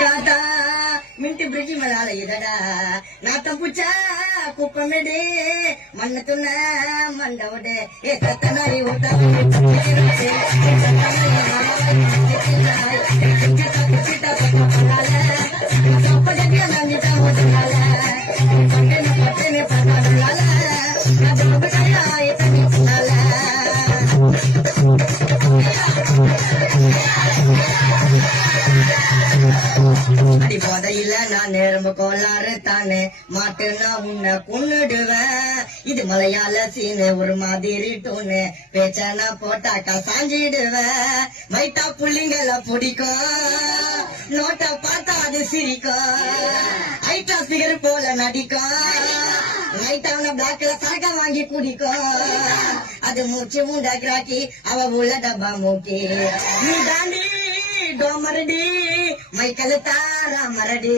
காத்தா mint bridge மேல அலையுதடா நாத்தம் பூச்சா குப்பமேடு மண்ண துண்ண மண்டவோடு ஏ தத்தனாரி அடி போதையில நான் ரொம்ப கோளாறு தானே மாட்டுனா உன்னை கொன்னுடுவேன் இது மலையாள சீனு ஒரு மாதிரி டோனு பேச்சனா போட்டாக்கா சாஞ்சிடுவேன் மைட்டா புள்ளிங்கள பிடிக்கும் நோட்டை பார்த்தா அது சிரிக்கும் ஐட்டா சிகர் போல நடிக்கும் நைட்டான பிளாக்ல சரக்க வாங்கி குடிக்கும் அது மூச்சு முண்ட கிராக்கி அவ உள்ள டப்பா மூக்கி நீ தாண்டி டோமரடி மைக்கல் தாரா மரடி